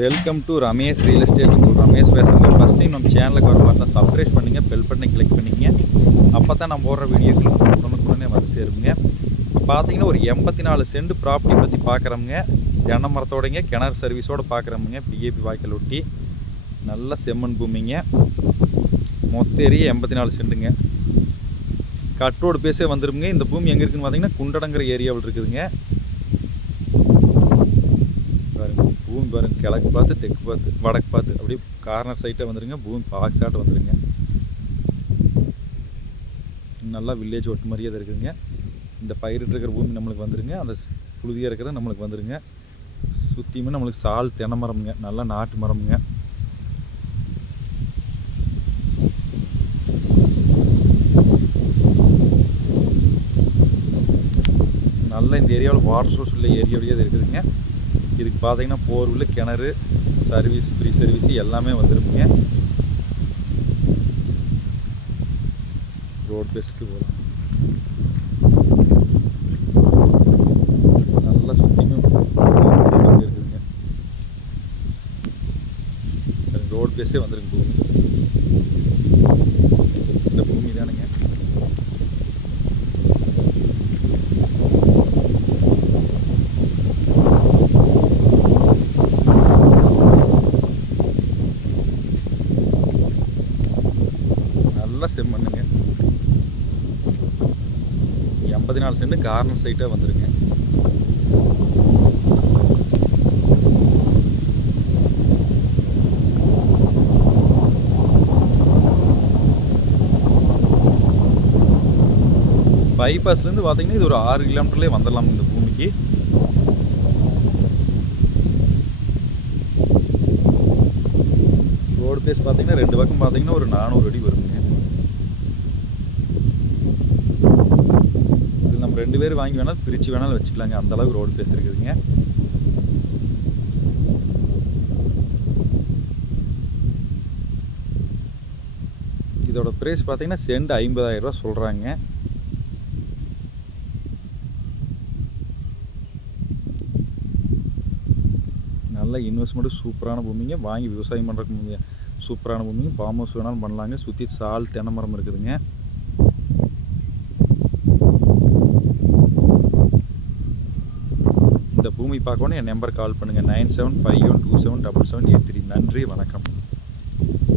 Welcome to Ramesh real estate Ramesh பேசுகிறேன் first time நம்ம சேனலுக்கு வர பார்த்தா சப்ஸ்கிரைப் பண்ணுங்கள் பெல் பட்டனை கிளிக் பண்ணிங்க அப்போ தான் நம்ம போடுற வீடியோக்கள் உடனுக்குடனே வந்து சேருங்க. இப்போ பார்த்தீங்கன்னா ஒரு எண்பத்தி நாலு சென்ட் ப்ராப்பர்ட்டி பற்றி பார்க்குறோமுங்க தென்னை மரத்தோடைங்க கிணறு சர்வீஸோடு பார்க்குறோமுங்க பிஏபி வாய்க்கால் ஒட்டி நல்ல செம்மண் பூமிங்க. மொத்த ஏரியா எண்பத்தி நாலு சென்ட்டுங்க கட்டோடு பேசே வந்துருங்க இந்த பூமி எங்கே இருக்குதுன்னு பார்த்தீங்கன்னா குண்டடங்கிற ஏரியாவில் இருக்குதுங்க. பாருங்கள் பாருங்கள் கிழக்கு பார்த்து தெற்கு பார்த்து வடக்கு பார்த்து அப்படியே கார்னர் சைட்டாக வந்துடுங்க பூமி பாக்ஸ் வந்துடுங்க நல்லா வில்லேஜ் ஒட்டு மாதிரியே தான் இருக்குதுங்க. இந்த பயிரிட்டு இருக்கிற பூமி நம்மளுக்கு வந்துடுங்க அந்த புழுதியாக இருக்கிறது நம்மளுக்கு வந்துடுங்க சுற்றியுமே நம்மளுக்கு சால் தென்னை மரம்ங்க நல்லா நாட்டு மரம்ங்க. நல்ல இந்த ஏரியாவில் வாட்டர் சோர்ஸ் உள்ள ஏரியாவிலேயே இருக்குதுங்க. இதுக்கு பார்த்தீங்கன்னா போர்வில் கிணறு சர்வீஸ் ஃப்ரீ சர்வீஸ் எல்லாமே வந்துருக்குங்க. ரோட் பேஸ்க்கு போகலாம். நல்லா சுற்றியுமே இருக்குதுங்க ரோட் பேஸே வந்துருக்கு இந்த பூமி தானுங்க நல்ல செம்மண்ணுங்க எண்பத்தி நாலு சென்ட் கார்னர் சைட்டாக வந்துருங்க. பைபாஸ்லேருந்து பார்த்தீங்கன்னா இது ஒரு ஆறு கிலோமீட்டர்லேயே வந்துடலாம் இந்த பூமிக்கு. ரோடு பேஸ் பார்த்தீங்கன்னா ரெண்டு பக்கம் பார்த்தீங்கன்னா ஒரு நானூறு அடி வரும் இது நம்ம ரெண்டு பேர் வாங்கி வேணாலும் பிரித்து வேணாலும் வச்சுக்கலாங்க. அந்த அளவுக்கு ரோடு பேஸ் இருக்குதுங்க இதோட ப்ரைஸ் பார்த்தீங்கன்னா சென்ட் ஐம்பதாயிரம் ரூபா சொல்கிறாங்க நல்ல இன்வெஸ்ட்மெண்ட்டு சூப்பரான பூமிங்க. வாங்கி விவசாயம் பண்ணுறக்கு சூப்பரான பூமிங்க. ஃபார்ம் ஹவுஸ் வேணாலும் பண்ணலாங்க. சுற்றி சால் தென்னை மரம் இருக்குதுங்க இந்த பூமி பார்க்கணும் என் நம்பர் கால் பண்ணுங்கள் nine seven five one two seven double seven eight three நன்றி வணக்கம்.